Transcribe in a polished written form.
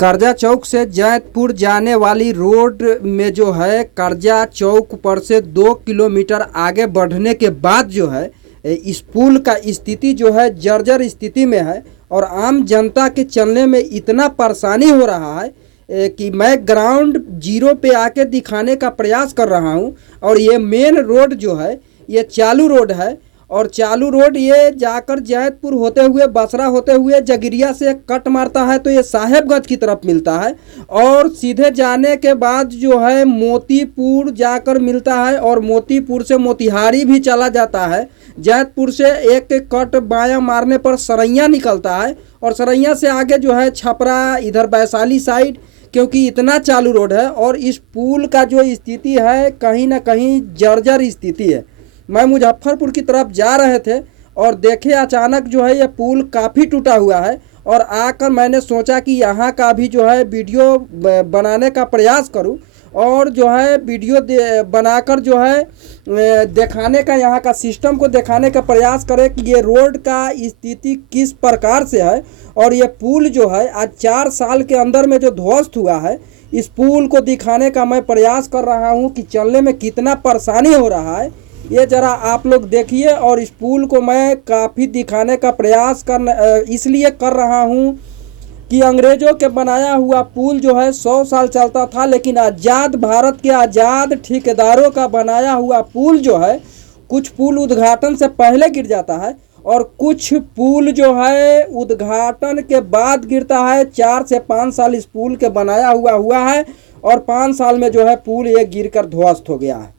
करजा चौक से जैतपुर जाने वाली रोड में जो है करजा चौक पर से 2 किलोमीटर आगे बढ़ने के बाद जो है इस पुल का स्थिति जो है जर्जर स्थिति में है और आम जनता के चलने में इतना परेशानी हो रहा है कि मैं ग्राउंड जीरो पे आके दिखाने का प्रयास कर रहा हूँ। और ये मेन रोड जो है ये चालू रोड है और चालू रोड ये जाकर जैतपुर होते हुए बसरा होते हुए जगिरिया से कट मारता है तो ये साहेबगंज की तरफ मिलता है और सीधे जाने के बाद जो है मोतीपुर जाकर मिलता है और मोतीपुर से मोतिहारी भी चला जाता है। जैतपुर से एक कट बायां मारने पर सरैया निकलता है और सरैया से आगे जो है छपरा इधर वैशाली साइड, क्योंकि इतना चालू रोड है और इस पुल का जो स्थिति है कहीं ना कहीं जर्जर स्थिति है। मैं मुजफ्फरपुर की तरफ जा रहे थे और देखे अचानक जो है ये पुल काफ़ी टूटा हुआ है और आकर मैंने सोचा कि यहाँ का भी जो है वीडियो बनाने का प्रयास करूँ और जो है वीडियो बनाकर जो है दिखाने का यहाँ का सिस्टम को दिखाने का प्रयास करें कि ये रोड का स्थिति किस प्रकार से है। और ये पुल जो है आज 4 साल के अंदर में जो ध्वस्त हुआ है इस पुल को दिखाने का मैं प्रयास कर रहा हूँ कि चलने में कितना परेशानी हो रहा है ये ज़रा आप लोग देखिए। और इस पुल को मैं काफ़ी दिखाने का प्रयास इसलिए कर रहा हूँ कि अंग्रेज़ों के बनाया हुआ पुल जो है 100 साल चलता था, लेकिन आज़ाद भारत के आज़ाद ठेकेदारों का बनाया हुआ पुल जो है कुछ पुल उद्घाटन से पहले गिर जाता है और कुछ पुल जो है उद्घाटन के बाद गिरता है। 4 से 5 साल इस पुल के बनाया हुआ है और 5 साल में जो है पुल ये गिरकर ध्वस्त हो गया है।